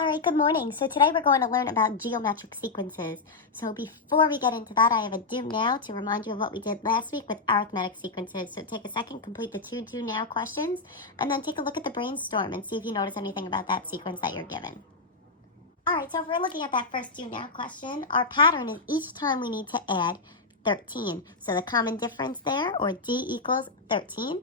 All right, good morning. So today we're going to learn about geometric sequences. So before we get into that, I have a do now to remind you of what we did last week with arithmetic sequences. So take a second, complete the two do now questions, and then take a look at the brainstorm and see if you notice anything about that sequence that you're given. All right, so if we're looking at that first do now question, our pattern is each time we need to add 13. So the common difference there, or D equals 13.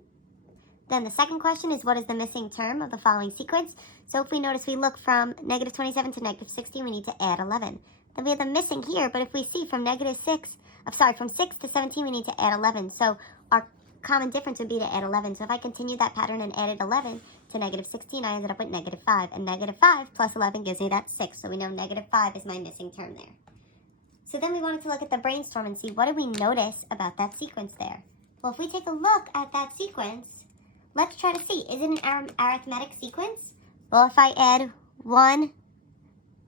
Then the second question is, what is the missing term of the following sequence? So if we notice, we look from negative 27 to negative 60, we need to add 11. Then we have the missing here, but if we see from from 6 to 17, we need to add 11. So our common difference would be to add 11. So if I continue that pattern and added 11 to negative 16, I ended up with negative 5. And negative 5 plus 11 gives me that 6. So we know negative 5 is my missing term there. So then we wanted to look at the brainstorm and see, what did we notice about that sequence there? Well, if we take a look at that sequence, let's try to see, is it an arithmetic sequence? Well, if I add 1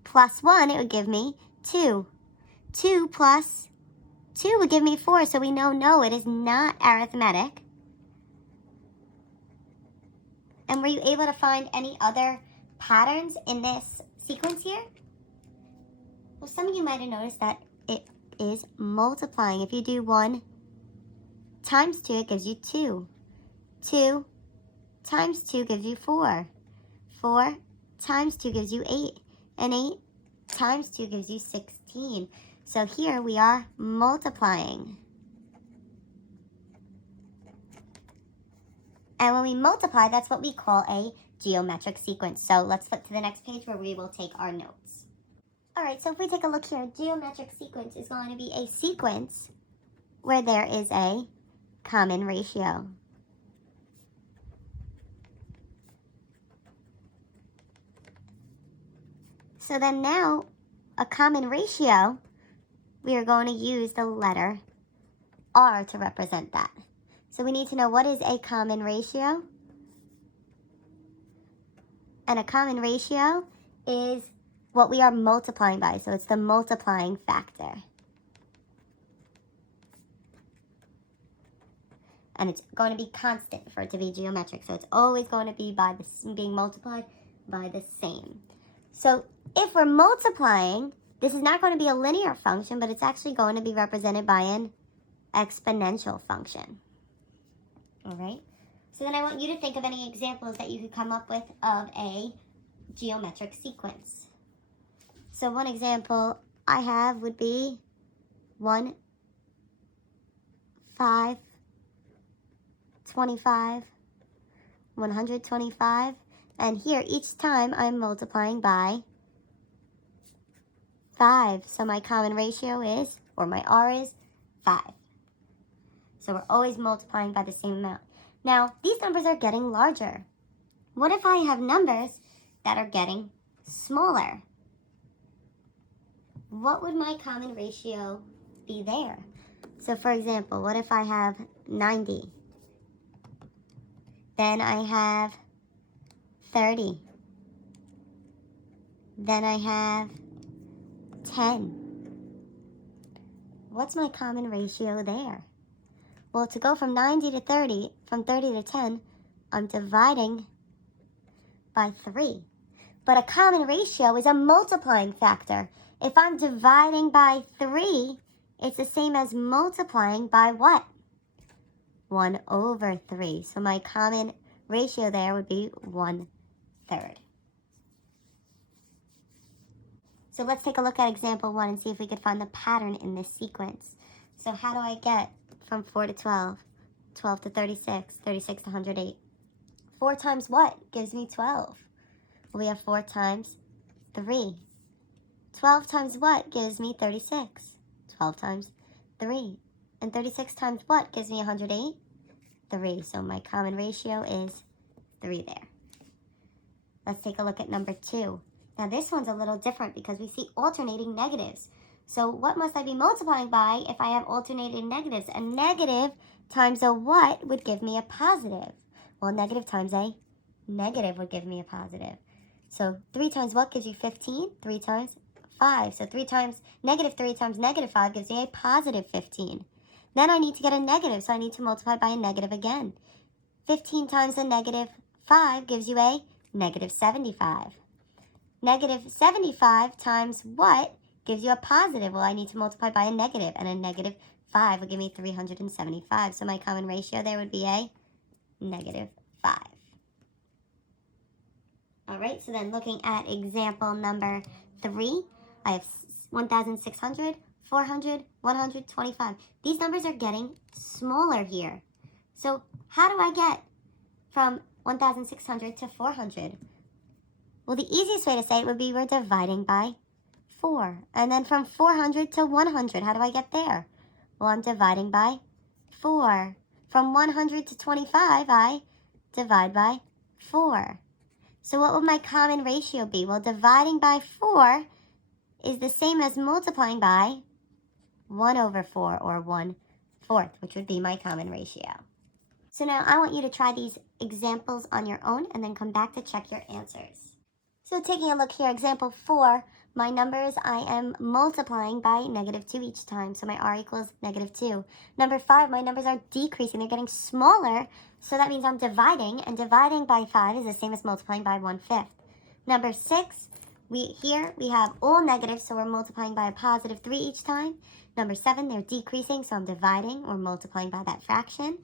plus 1, it would give me 2. 2 plus 2 would give me 4, so we know, no, it is not arithmetic. And were you able to find any other patterns in this sequence here? Well, some of you might have noticed that it is multiplying. If you do 1 times 2, it gives you 2. 2 times 2 gives you 4. 4 times 2 gives you 8. And 8 times 2 gives you 16. So here we are multiplying. And when we multiply, that's what we call a geometric sequence. So let's flip to the next page where we will take our notes. All right, so if we take a look here, a geometric sequence is going to be a sequence where there is a common ratio. So then now, a common ratio, we are going to use the letter R to represent that. So we need to know, what is a common ratio? And a common ratio is what we are multiplying by. So it's the multiplying factor. And it's going to be constant for it to be geometric. So it's always going to be being multiplied by the same. So if we're multiplying, this is not going to be a linear function, but it's actually going to be represented by an exponential function. All right? So then I want you to think of any examples that you could come up with of a geometric sequence. So one example I have would be 1, 5, 25, 125. And here, each time I'm multiplying by 5. So my common ratio is, or my R is, 5. So we're always multiplying by the same amount. Now, these numbers are getting larger. What if I have numbers that are getting smaller? What would my common ratio be there? So for example, what if I have 90? Then I have 30. Then I have 10. What's my common ratio there? Well, to go from 90 to 30, from 30 to 10, I'm dividing by 3. But a common ratio is a multiplying factor. If I'm dividing by 3, it's the same as multiplying by what? 1 over 3. So my common ratio there would be 1/3. So let's take a look at example 1 and see if we could find the pattern in this sequence. So how do I get from 4 to 12, 12 to 36, 36 to 108? 4 times what gives me 12? Well, we have 4 times 3. 12 times what gives me 36? 12 times 3. And 36 times what gives me 108? 3. So my common ratio is 3 there. Let's take a look at number 2. Now this one's a little different because we see alternating negatives. So what must I be multiplying by if I have alternating negatives? A negative times a what would give me a positive? Well, negative times a negative would give me a positive. So 3 times what gives you 15? 3 times 5. So negative 3 times negative 5 gives me a positive 15. Then I need to get a negative, so I need to multiply by a negative again. 15 times a negative 5 gives you a negative 75. Negative 75 times what gives you a positive? Well, I need to multiply by a negative, and a negative 5 will give me 375. So my common ratio there would be a negative 5. All right, so then looking at example number 3, I have 1,600, 400, 125. These numbers are getting smaller here. So how do I get from 1,600 to 400? Well, the easiest way to say it would be we're dividing by 4. And then from 400 to 100, how do I get there? Well, I'm dividing by 4. From 100 to 25, I divide by 4. So what would my common ratio be? Well, dividing by 4 is the same as multiplying by 1 over 4, or 1/4, which would be my common ratio. So now I want you to try these examples on your own and then come back to check your answers. So taking a look here, example 4, my numbers I am multiplying by -2 each time. So my R equals -2. Number 5, my numbers are decreasing. They're getting smaller. So that means I'm dividing, and dividing by 5 is the same as multiplying by 1/5. Number 6, we have all negatives, so we're multiplying by a +3 each time. Number 7, they're decreasing, so I'm dividing or multiplying by that fraction.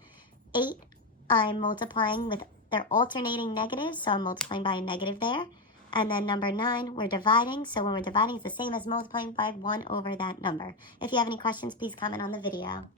8, I'm multiplying with, they're alternating negatives, so I'm multiplying by a negative there. And then number 9, we're dividing. So when we're dividing, it's the same as multiplying by 1 over that number. If you have any questions, please comment on the video.